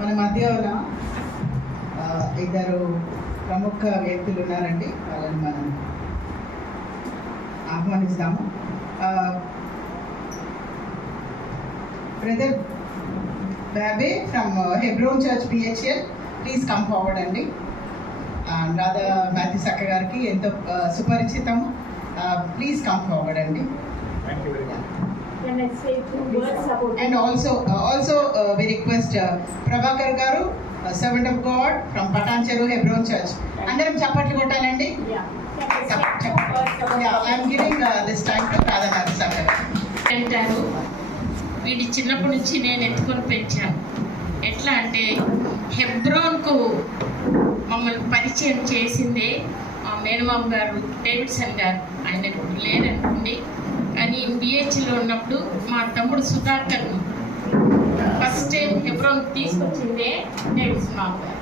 మన మధ్య ఉన్న ఇద్దరు ప్రముఖ వ్యక్తులు ఉన్నారండి. వాళ్ళని మనం ఆహ్వానిస్తాము. బ్రదర్ బాబే from Hebron church PHL, please come forward అండి. రాధా మాథ్యూస్ అక్క గారికి ఎంతో సుపరిచితము. ప్లీజ్ కమ్ ఫార్వర్డ్ అండి. Can I say 2 words about And also we request Prabhakar garu, servant of God from Patancheru Hebron Church. Andaram chappatlu kottalanడి. Yeah, I am giving this time to Radha Mathis Akka. అంటారు వీడి చిన్నప్పటి నుంచి నేను ఎత్తుకొని పెంచాను. ఎట్లా అంటే హెబ్రోన్కు మమ్మల్ని పరిచయం చేసిందే మా మేనమామ గారు డేవిడ్సన్ గారు. ఆయన ఇప్పుడు లేరనుకోండి, కానీ BHలో ఉన్నప్పుడు మా తమ్ముడు సుధాకర్ ఫస్ట్ టైం హెబ్రోన్ తీసుకొచ్చిందే డేవిడ్సన్ మామ గారు.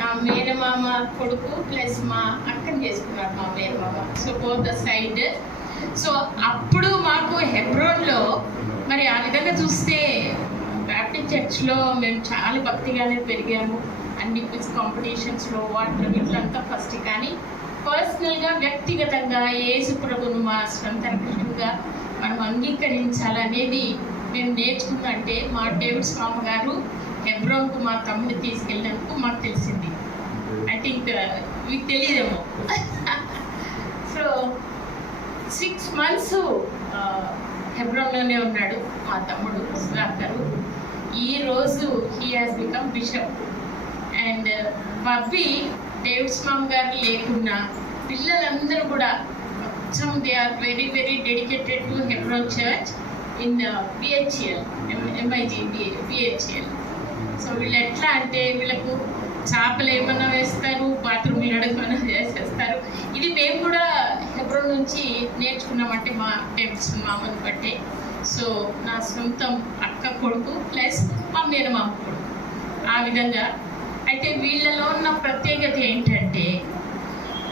నా మేనమామ కొడుకు ప్లస్ మా అక్కని చేసుకున్నారు మా మేనమామ. So both the side. So అప్పుడు మాకు హెబ్రోన్లో మరి ఆ విధంగా చూస్తే బ్యాప్టిస్ట్ చర్చ్లో మేము చాలా భక్తిగానే పెరిగాము. అన్ని క్విజ్ కాంపిటీషన్స్లో వాటిలో ఇట్లంతా ఫస్ట్. కానీ పర్సనల్గా వ్యక్తిగతంగా యేసు ప్రభువును మా స్వంత రక్షకుడిగా మనం అంగీకరించాలనేది మేము నేర్చుకుందంటే మా డేవిడ్స్ మామ గారు హెబ్రోన్కు మా తమ్ముడు తీసుకెళ్ళినందుకు మాకు తెలిసింది. ఐ థింక్ మీకు తెలియదేమో. సో 6 months హెబ్రోన్లోనే ఉన్నాడు మా తమ్ముడు సుధాకర్. ఈరోజు he has become bishop. And బబ్బీ డేవిడ్స్ మామ గారు లేకున్నా పిల్లలందరూ కూడా మొత్తం they are very very dedicated to Hebron church in PHL, MIG PHL. So వీళ్ళు ఎట్లా అంటే వీళ్ళకు చేపలు ఏమన్నా వేస్తారు, బాత్రూమ్లు అడగమన్నా చేసేస్తారు. ఇది మేము కూడా హెబ్రోన్ నుంచి నేర్చుకున్నామంటే మా డేవిడ్స్ మామని బట్టే. సో నా సొంతం అక్క కొడుకు ప్లస్ మా మేనమామ కొడుకు ఆ విధంగా. అయితే వీళ్ళలో ఉన్న ప్రత్యేకత ఏంటంటే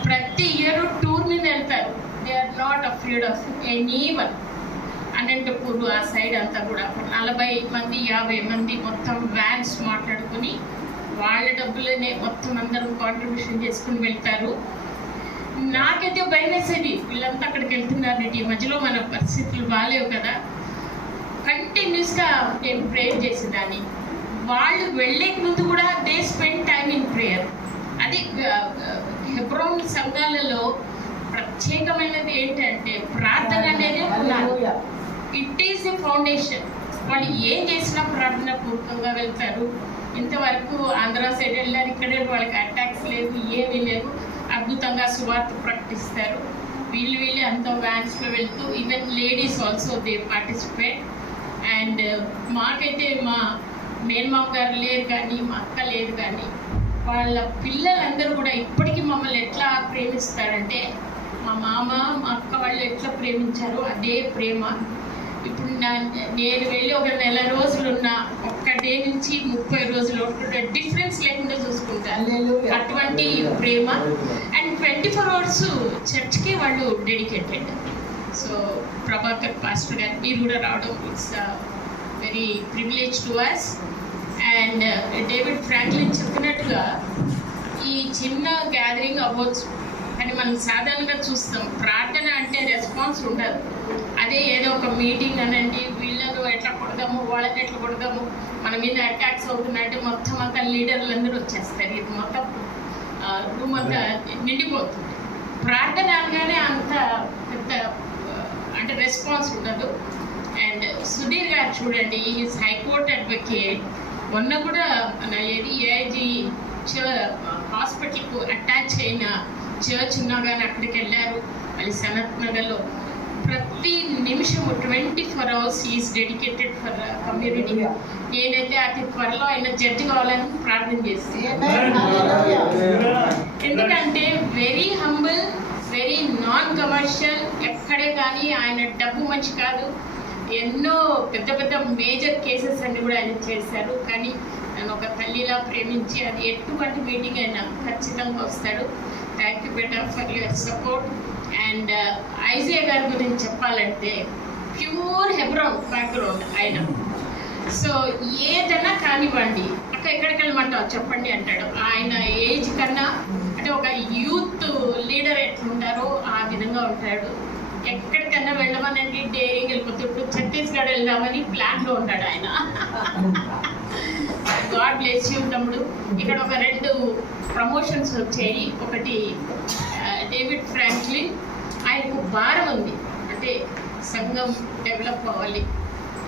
ప్రతి ఇయర్ టూర్ మీద వెళ్తారు. They are not afraid of anyone. Anantapur ఆ సైడ్ అంతా కూడా 40 మంది 50 మంది మొత్తం వ్యాన్స్ మాట్లాడుకుని వాళ్ళ డబ్బులనే మొత్తం అందరం కాంట్రిబ్యూషన్ చేసుకుని వెళ్తారు. నాకైతే భయం వేసేది, వీళ్ళంతా అక్కడికి వెళ్తున్నారు ఈ మధ్యలో మన పరిస్థితులు బాగాలేవు కదా. కంటిన్యూస్గా నేను ప్రేయర్ చేసేదాన్ని. వాళ్ళు వెళ్ళే ముందు కూడా they spend time in prayer. అది హెబ్రోన్ సంఘాలలో ప్రత్యేకమైనది ఏంటంటే ప్రార్థన అనేది ఇట్ ఈస్ ఎ ఫౌండేషన్. వాళ్ళు ఏం చేసినా ప్రార్థన పూర్వకంగా వెళ్తారు. ఇంతవరకు ఆంధ్ర సైడ్ వెళ్ళారు, ఇక్కడే వాళ్ళకి అటాక్స్ లేవు, ఏమీ లేవు. అద్భుతంగా సువార్త ప్రకటిస్తారు. వీళ్ళు అంతా వ్యాన్స్లో వెళ్తూ even ladies also they participate. And మాకైతే మా మేనమామ గారు లేరు కానీ మా అక్క లేదు కానీ వాళ్ళ పిల్లలందరూ కూడా ఇప్పటికీ మమ్మల్ని ఎట్లా ప్రేమిస్తారంటే మా మామ మా అక్క వాళ్ళు ఎట్లా ప్రేమించారో అదే ప్రేమ. ఇప్పుడు నేను వెళ్ళి ఒక 1 నెల రోజులున్న ఒక్క డే నుంచి 30 రోజులు డిఫరెన్స్ లేకుండా చూసుకుంటాను. అటువంటి ప్రేమ. అండ్ 24 hours చర్చ్కి వాళ్ళు డెడికేటెడ్. సో ప్రభాకర్ పాస్టర్ గారు మీరు కూడా రావడం it's very privilege to us. And David Franklin చెప్పినట్టుగా ఈ చిన్న గ్యాదరింగ్ అవ్వచ్చు కానీ మనం సాధారణంగా చూస్తాం ప్రార్థన అంటే రెస్పాన్స్ ఉండదు. అదే ఏదో ఒక మీటింగ్ అనండి, వీళ్ళను ఎట్లా కొడదాము వాళ్ళని ఎట్లా కొడదాము మన మీద అటాక్స్ అవుతున్నాయంటే మొత్తం అంతా లీడర్లు అందరూ వచ్చేస్తారు. ఇది మొత్తం రూమ్ అంతా నిండిపోతుంది. ప్రార్థన అనగానే అంత పెద్ద అంటే రెస్పాన్స్ ఉండదు. అండ్ సుధీర్ గారు చూడండి, ఈజ్ హైకోర్ట్ అడ్వకేట్. మొన్న కూడా మన AIG హాస్పిటల్కు అటాచ్ అయిన చర్చ్ ఉన్నా కానీ అక్కడికి వెళ్ళారు. మళ్ళీ సనత్ నగర్లో ప్రతి నిమిషము 24 hours is dedicated for community. నేనైతే అతి త్వరలో ఆయన జడ్జి కావాలని ప్రార్థన చేస్తాను. ఎందుకంటే very humble, very non commercial. ఎక్కడే కానీ ఆయన డబ్బు మంచి కాదు. ఎన్నో పెద్ద పెద్ద మేజర్ కేసెస్ అన్ని కూడా ఆయన చేశారు. కానీ నన్ను ఒక తల్లిలా ప్రేమించి అది ఎటువంటి మీటింగ్ అయినా ఖచ్చితంగా వస్తాడు. Thank you beta for your support. And Isaiah గారి గురించి చెప్పాలంటే ప్యూర్ హెబ్రోన్ బ్యాక్గ్రౌండ్ ఆయన. సో ఏదైనా కానివ్వండి, అక్క ఎక్కడికి వెళ్ళమంటావు చెప్పండి అంటాడు. ఆయన ఏజ్ కన్నా అంటే ఒక యూత్ లీడర్ ఎట్లుంటారో ఆ విధంగా ఉంటాడు. ఎక్కడికన్నా వెళ్ళమనండి డేరింగ్ వెళ్ళిపోతే, ఇప్పుడు ఛత్తీస్గఢ్ వెళ్దామని ప్లాన్లో ఉంటాడు ఆయన. గాడ్ బ్లెస్ యూ తమ్ముడు. ఇక్కడ ఒక 2 ప్రమోషన్స్ వచ్చాయి. ఒకటి డేవిడ్ ఫ్రాంక్లిన్, ఆయనకు భారం ఉంది, అంటే సంఘం డెవలప్ అవ్వాలి,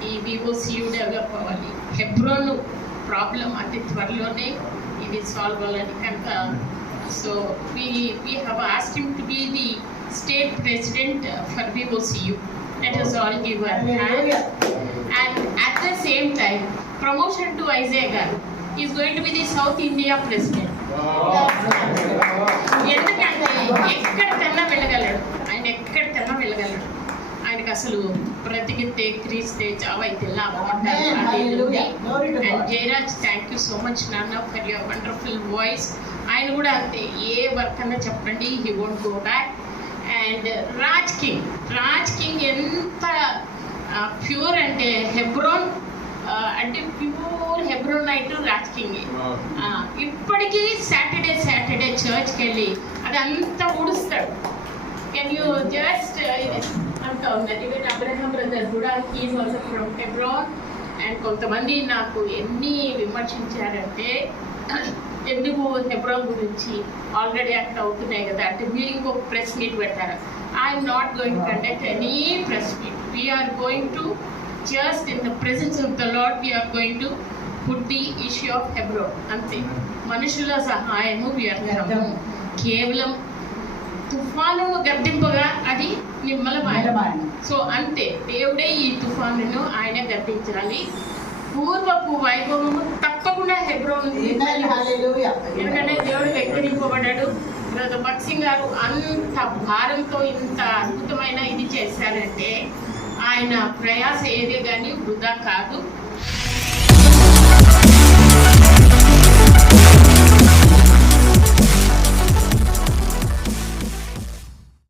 ఈ వివోసియు డెవలప్ అవ్వాలి, హెబ్రోన్ ప్రాబ్లం అతి త్వరలోనే ఇది సాల్వ్ అవ్వాలని కనుక. So we have asked him to be the state president for VOCU. Let us all give our hand. And at the same time, promotion to Isaiah garu is going to be the South India president. ఎందుకంటే ఎక్కడికన్నా వెళ్ళగలడు ఆయన, ఎక్కడికన్నా వెళ్ళగలడు. ఆయనకు అసలు బ్రతికితే క్రీస్తే చావైతే లాభం అంటారు. And Jayaraj, thank you so much నాన్న ఫర్ యువర్ వండర్ఫుల్ వాయిస్. ఆయన కూడా అంతే, ఏ వర్క్ అన్నా చెప్పండి, he won't go back. And Raj king ఎంత ప్యూర్ అంటే హెబ్రోన్ అంటే pure Hebronite Raj king. ఇప్పటికీ సాటర్డే చర్చ్కి వెళ్ళి అదంతా ఊడుస్తాడు. కెన్ యూ జస్ట్ అంతా ఉన్నది. ఈవెన్ అబ్రహాం బ్రదర్ కూడా he's also from Hebron. And కొంతమంది నాకు ఎన్ని విమర్శించారంటే, ఎందుకు హెబ్రోన్ గురించి ఆల్రెడీ అక్కడ అవుతున్నాయి కదా అంటే మీరు ఇంకొక ప్రెస్ మీట్ పెట్టారు. I'm not going to conduct any press meet. We're going to just in the presence of the lord we're going to put the issue of Hebron. అంతే, మనుషుల సహాయము వ్యర్థము, కేవలం తుఫానును గద్దింపగా అది నిమ్మలమాయన. సో అంతే, దేవుడే ఈ తుఫానును ఆయన గద్దించాలి. పూర్వపు వైభవము తప్పకుండా హెబ్రోన్ ఉంది. ఎందుకంటే దేవుడు వెక్కిరింపబడ్డాడు. భక్త్ సింగ్ గారు అంత భారంతో ఇంత అద్భుతమైన ఇది చేశారంటే ఆయన ప్రయాస ఏదే కానీ వృధా కాదు.